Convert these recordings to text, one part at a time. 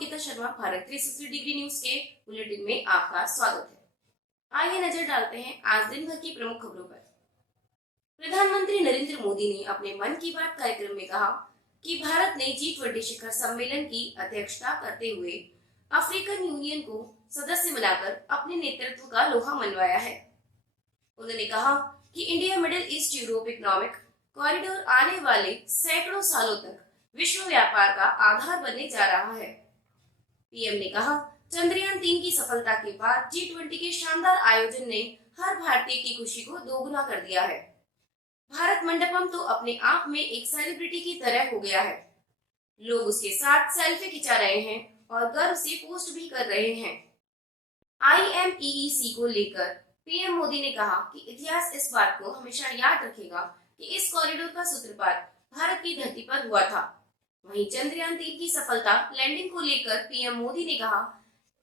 Ankita Sharma, Bharat 360 degree news के bulletin में आपका स्वागत है। आइए नजर डालते हैं आज दिन भर की प्रमुख खबरों पर। प्रधानमंत्री नरेंद्र मोदी ने अपने मन की बात कार्यक्रम में कहा कि भारत ने G20 शिखर सम्मेलन की अध्यक्षता करते हुए अफ्रीकन यूनियन को सदस्य बनाकर अपने नेतृत्व का लोहा मनवाया है। उन्होंने कहा कि India middle east Europe economic corridor आने वाले सैकड़ों सालों तक विश्व व्यापार का आधार बनने जा रहा है। पीएम ने कहा, चंद्रयान 3 की सफलता के बाद G20 के शानदार आयोजन ने हर भारतीय की खुशी को दोगुना कर दिया है। भारत मंडपम तो अपने आप में एक सेलिब्रिटी की तरह हो गया है। लोग उसके साथ सेल्फी खिंचा रहे हैं और गर्व से पोस्ट भी कर रहे हैं। IMEEC को लेकर पीएम मोदी ने कहा कि इतिहास इस बात को हमेशा याद रखेगा कि इस कॉरिडोर का सूत्रपात भारत की धरती पर हुआ था। वहीं चंद्रयान 3 की सफलता लैंडिंग को लेकर पीएम मोदी ने कहा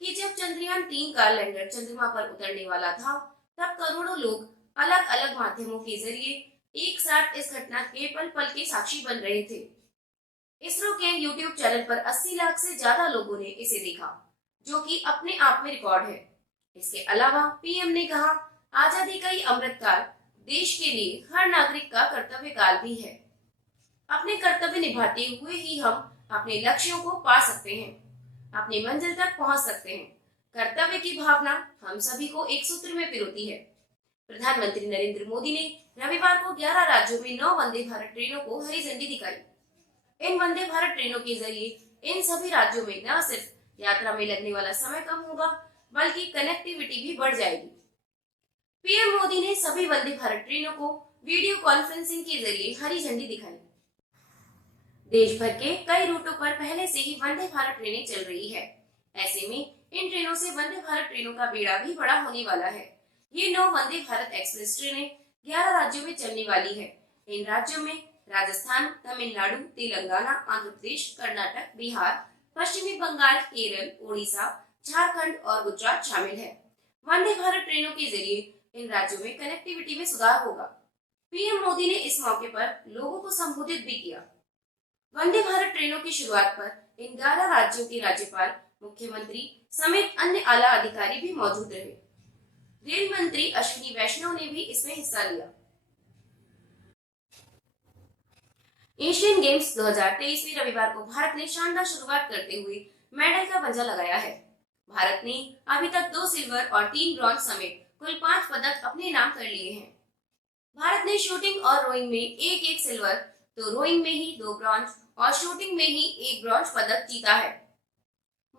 कि जब चंद्रयान 3 का लैंडर चंद्रमा पर उतरने वाला था, तब करोड़ों लोग अलग अलग माध्यमों के जरिए एक साथ इस घटना के पल पल के साक्षी बन रहे थे। इसरो के YouTube चैनल पर 80 लाख से ज्यादा लोगों ने इसे देखा, जो कि अपने आप में रिकॉर्ड है। इसके अलावा पीएम ने कहा, आजादी का ये अमृत काल देश के लिए हर नागरिक का कर्तव्य काल भी है। अपने कर्तव्य निभाते हुए ही हम अपने लक्ष्यों को पा सकते हैं, अपनी मंजिल तक पहुंच सकते हैं। कर्तव्य की भावना हम सभी को एक सूत्र में पिरोती है। प्रधानमंत्री नरेंद्र मोदी ने रविवार को 11 राज्यों में 9 वंदे भारत ट्रेनों को हरी झंडी दिखाई। इन वंदे भारत ट्रेनों के जरिए इन सभी राज्यों में न सिर्फ यात्रा में लगने वाला समय कम होगा, बल्कि कनेक्टिविटी भी बढ़ जाएगी। पीएम मोदी ने सभी वंदे भारत ट्रेनों को वीडियो कॉन्फ्रेंसिंग के जरिए हरी झंडी दिखाई। देश भर के कई रूटों पर पहले से ही वंदे भारत ट्रेनें चल रही है। ऐसे में इन ट्रेनों से वंदे भारत ट्रेनों का बेड़ा भी बड़ा होने वाला है। ये 9 वंदे भारत एक्सप्रेस ट्रेनें 11 राज्यों में चलने वाली है। इन राज्यों में राजस्थान, तमिलनाडु, तेलंगाना, आंध्र प्रदेश, कर्नाटक, बिहार, पश्चिमी बंगाल, केरल, ओडिशा, झारखंड और गुजरात शामिल है। वंदे भारत ट्रेनों के जरिए इन राज्यों में कनेक्टिविटी में सुधार होगा। पीएम मोदी ने इस मौके पर लोगों को संबोधित भी किया। वंदे भारत ट्रेनों की शुरुआत पर इन 11 राज्यों के राज्यपाल, मुख्यमंत्री समेत अन्य आला अधिकारी भी मौजूद रहे। रेल मंत्री अश्विनी वैष्णव ने भी इसमें हिस्सा लिया। एशियन गेम्स 2023 में रविवार को भारत ने शानदार शुरुआत करते हुए मेडल का पंजा लगाया है। भारत ने अभी तक 2 सिल्वर और 3 ब्रॉन्ज समेत कुल 5 पदक अपने नाम कर लिए हैं। भारत ने शूटिंग और रोइंग में एक सिल्वर, तो रोइंग में ही 2 ब्रॉन्ज और शूटिंग में ही 1 ब्रॉन्ज पदक जीता है।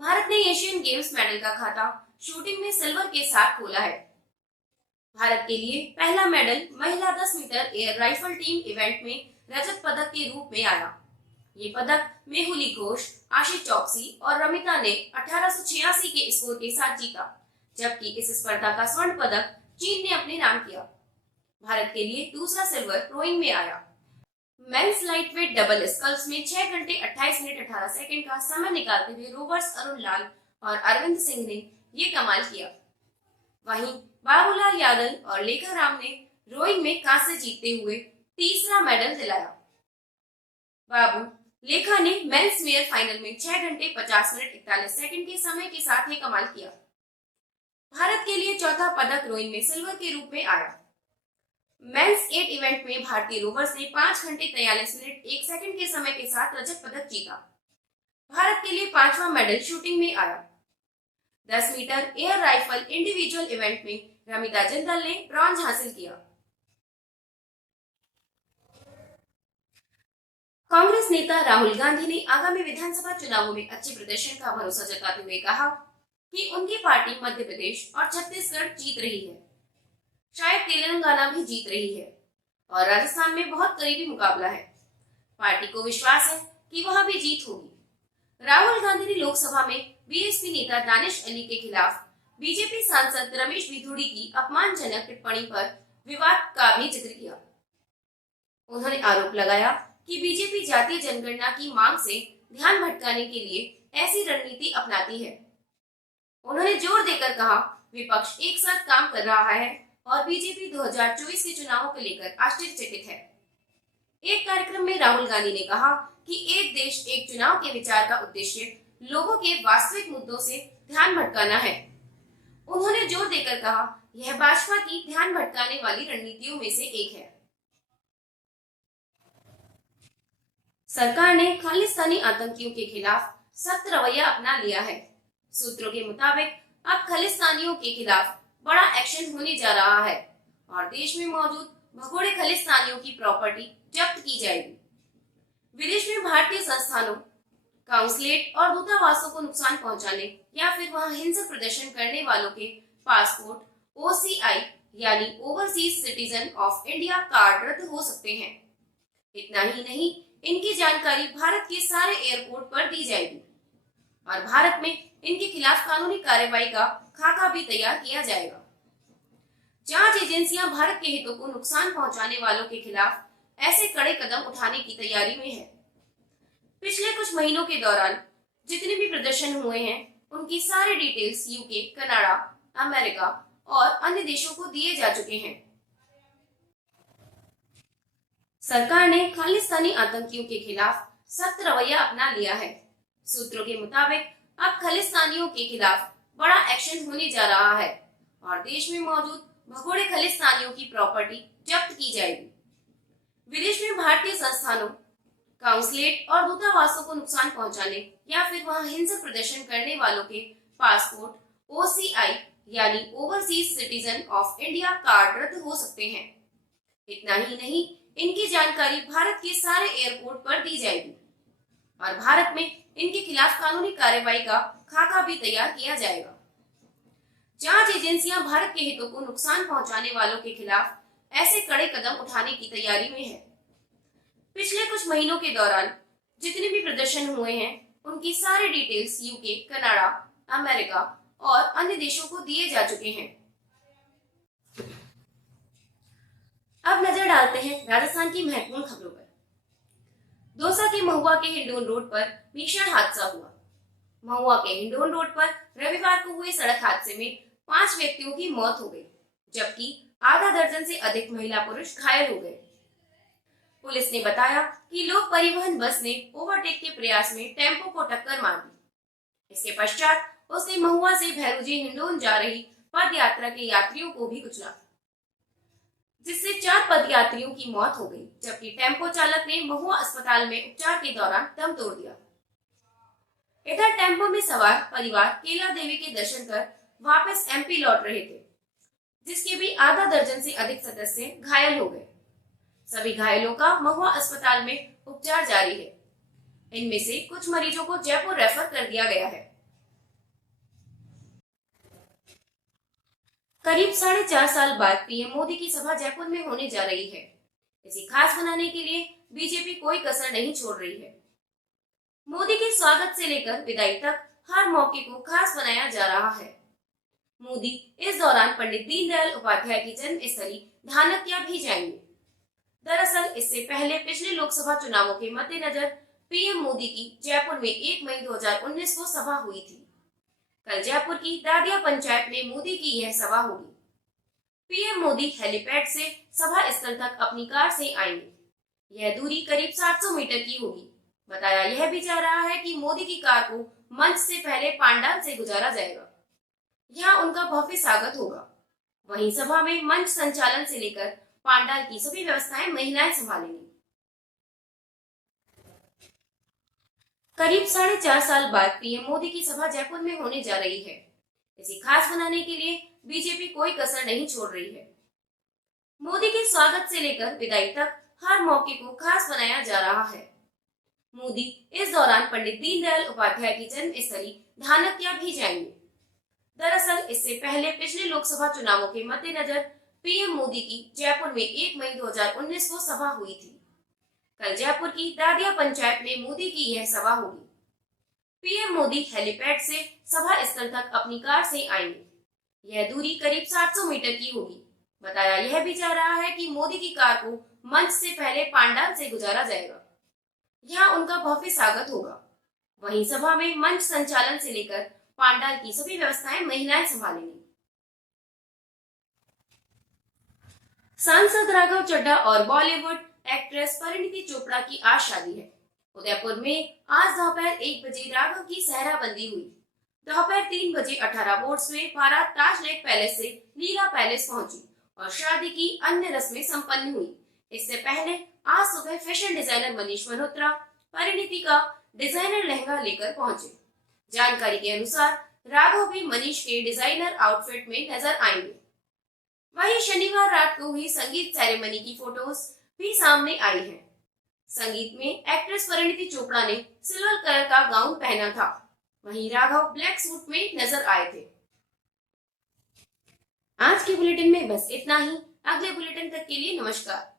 भारत ने एशियन गेम्स मेडल का खाता शूटिंग में सिल्वर के साथ खोला है। भारत के लिए पहला मेडल महिला 10 metre air rifle team event में रजत पदक के रूप में आया। ये पदक मेहुली घोष, आशीष चौकसी और रमिता ने 1886 के स्कोर के साथ जीता, जबकि इस स्पर्धा का स्वर्ण पदक चीन ने अपने नाम किया। भारत के लिए दूसरा सिल्वर रोइंग में आया। मेंस लाइटवेट डबल स्कल्स में 6 घंटे 28 मिनट 18 सेकंड का समय निकालते हुए रोवर्स अरुण लाल और अरविंद सिंह ने ये कमाल किया। वहीं बाबूलाल यादव और लेखा राम ने रोइंग में कांस्य जीतते हुए तीसरा मेडल दिलाया। बाबू लेखा ने मेंस मेयर फाइनल में 6 घंटे 50 मिनट 41 सेकंड के समय के साथ ये कमाल किया। भारत के लिए चौथा पदक रोइंग में सिल्वर के रूप में आया। मेंस 8 इवेंट में भारतीय रोवर्स ने 5 घंटे 43 मिनट 1 सेकंड के समय के साथ रजत पदक जीता। भारत के लिए 5वां मेडल शूटिंग में आया। 10 metre air rifle individual event में रमिता जिंदल ने ब्रॉन्ज हासिल किया। कांग्रेस नेता राहुल गांधी ने आगामी विधानसभा चुनावों में अच्छे प्रदर्शन का भरोसा जताते हुए कहा कि उनकी पार्टी मध्य प्रदेश और छत्तीसगढ़ जीत रही है, शायद तेलंगाना भी जीत रही है और राजस्थान में बहुत करीबी मुकाबला है। पार्टी को विश्वास है कि वहां भी जीत होगी। राहुल गांधी ने लोकसभा में बीएसपी नेता दानिश अली के खिलाफ बीजेपी सांसद रमेश बिधूड़ी की अपमानजनक टिप्पणी पर विवाद का भी जिक्र किया। उन्होंने आरोप लगाया कि बीजेपी जातीय जनगणना की मांग से ध्यान भटकाने के लिए ऐसी रणनीति अपनाती है। उन्होंने जोर देकर कहा, विपक्ष एक साथ काम कर रहा है और बीजेपी 2024 के चुनावों को लेकर आश्चर्यचकित है। एक कार्यक्रम में राहुल गांधी ने कहा कि एक देश एक चुनाव के विचार का उद्देश्य लोगों के वास्तविक मुद्दों से ध्यान भटकाना है। उन्होंने जोर देकर कहा, यह भाजपा की ध्यान भटकाने वाली रणनीतियों में से एक है। सरकार ने खालिस्तानी आतंकियों के खिलाफ सख्त रवैया अपना लिया है। सूत्रों के मुताबिक अब खालिस्तानियों के खिलाफ बड़ा एक्शन होने जा रहा है और देश में मौजूद भगोड़े खालिस्तानियों की प्रॉपर्टी जब्त की जाएगी। विदेश में भारतीय संस्थानों, काउंसलेट और दूतावासों को नुकसान पहुंचाने या फिर वहां हिंसक प्रदर्शन करने वालों के पासपोर्ट OCI यानी overseas citizen of India card रद्द हो सकते हैं। इतना ही नहीं, इनकी जानकारी भारत के सारे एयरपोर्ट पर दी जाएगी और भारत में इनके खिलाफ कानूनी कार्रवाई का खाका भी तैयार किया जाएगा। जांच एजेंसियां भारत के हितों को नुकसान पहुंचाने वालों के खिलाफ ऐसे कड़े कदम उठाने की तैयारी में है। पिछले कुछ महीनों के दौरान जितने भी प्रदर्शन हुए हैं, उनकी सारी डिटेल्स UK, कनाडा, अमेरिका और अन्य देशों को दिए जा चुके हैं। सरकार ने खालिस्तानी आतंकियों के खिलाफ सख्त रवैया अपना लिया है। सूत्रों के मुताबिक अब खालिस्तानियों के खिलाफ बड़ा एक्शन होने जा रहा है और देश में मौजूद भगोड़े खालिस्तानियों की प्रॉपर्टी जब्त की जाएगी। विदेश में भारतीय संस्थानों, काउंसलेट और दूतावासों को नुकसान पहुंचाने या फिर वहां हिंसक प्रदर्शन करने वालों के पासपोर्ट OCI यानी overseas citizen of India card रद्द हो सकते हैं। इतना ही नहीं, इनकी जानकारी भारत के सारे एयरपोर्ट पर दी जाएगी और भारत में इनके खिलाफ कानूनी कार्रवाई का खाका भी तैयार किया जाएगा। जांच एजेंसियां भारत के हितों को नुकसान पहुंचाने वालों के खिलाफ ऐसे कड़े कदम उठाने की तैयारी में है। पिछले कुछ महीनों के दौरान जितने भी प्रदर्शन हुए हैं, उनकी सारी डिटेल्स UK, कनाडा, अमेरिका और अन्य देशों को दिए जा चुके हैं। अब नजर डालते हैं राजस्थान की महत्वपूर्ण खबरों पर। दौसा के महुआ के हिंडोन रोड पर भीषण हादसा हुआ। महुआ के हिंडोन रोड पर रविवार को हुए सड़क हादसे में 5 व्यक्तियों की मौत हो गई, जबकि आधा दर्जन से अधिक महिला पुरुष घायल हो गए। पुलिस ने बताया कि लोक परिवहन बस ने ओवरटेक के प्रयास में टेम्पो को टक्कर मार दी। इसके पश्चात उसने महुआ से भैरूजी हिंडोन जा रही पद यात्रा के यात्रियों को भी कुचला, जिससे 4 पद यात्रियों की मौत हो गई, जबकि टेम्पो चालक ने महुआ अस्पताल में उपचार के दौरान दम तोड़ दिया। इधर टेम्पो में सवार परिवार केला देवी के दर्शन कर वापस MP लौट रहे थे, जिसके भी आधा दर्जन से अधिक सदस्य घायल हो गए। सभी घायलों का महुआ अस्पताल में उपचार जारी है। इनमें से कुछ मरीजों को जयपुर रेफर कर दिया गया है। करीब 4.5 साल बाद PM मोदी की सभा जयपुर में होने जा रही है। इसे खास बनाने के लिए बीजेपी कोई कसर नहीं छोड़ रही है। मोदी के स्वागत से लेकर विदाई तक हर मौके को खास बनाया जा रहा है। मोदी इस दौरान पंडित दीनदयाल उपाध्याय की जन्मस्थली धानक्या भी जाएंगे। दरअसल इससे पहले पिछले लोकसभा चुनावों के मद्देनजर PM मोदी की जयपुर में 1 मई 2019 को सभा हुई थी। कल जयपुर की दादिया पंचायत में मोदी की यह सभा होगी। PM मोदी हेलीपैड से सभा स्थल तक अपनी कार से आएंगे। यह दूरी करीब 700 मीटर की होगी। बताया यह भी जा रहा है कि मोदी की कार को मंच से पहले पांडाल से गुजारा जाएगा। यहाँ उनका भव्य स्वागत होगा। वहीं सभा में मंच संचालन से लेकर पांडाल की सभी व्यवस्थाएं महिलाएं संभालेंगी। करीब 4.5 साल बाद PM मोदी की सभा जयपुर में होने जा रही है। इसे खास बनाने के लिए बीजेपी कोई कसर नहीं छोड़ रही है। मोदी के स्वागत से लेकर विदाई तक हर मौके को खास बनाया जा रहा है। मोदी इस दौरान पंडित दीनदयाल उपाध्याय की जन्मस्थली धानक्या भी जाएंगे। दरअसल इससे पहले पिछले लोकसभा चुनावों के मद्देनजर PM मोदी की जयपुर में 1 मई 2019 को सभा हुई थी। कल जयपुर की दादिया पंचायत में मोदी की यह सभा होगी। PM मोदी हेलीपैड से सभा स्थल तक अपनी कार से आएंगे। यह दूरी करीब 700 मीटर की होगी। बताया यह भी जा रहा है कि मोदी की कार को मंच से पहले पांडाल से गुजारा जाएगा। यहाँ उनका भव्य स्वागत होगा। वहीं सभा में मंच संचालन से लेकर पांडाल की सभी व्यवस्थाएं महिलाएं संभालेंगी। सांसद राघव चड्ढा और बॉलीवुड एक्ट्रेस परिणीति चोपड़ा की आज शादी है। उदयपुर में आज दोपहर 1 बजे राघव की सहराबंदी हुई। दोपहर 3 बजे 18 बोट्स में बारात ताज लेक पैलेस से लीला पैलेस पहुंची और शादी की अन्य रस्में संपन्न हुई। इससे पहले आज सुबह फैशन डिजाइनर मनीष मल्होत्रा परिणीति का डिजाइनर लहंगा लेकर पहुंचे। जानकारी के अनुसार राघव भी मनीष के डिजाइनर आउटफिट में नजर आएंगे। वहीं शनिवार रात को हुई संगीत सेरेमनी की फोटोज भी सामने आई हैं। संगीत में एक्ट्रेस परिणीति चोपड़ा ने सिल्वर कलर का गाउन पहना था, वहीं राघव ब्लैक सूट में नजर आए थे। आज के बुलेटिन में बस इतना ही। अगले बुलेटिन तक के लिए नमस्कार।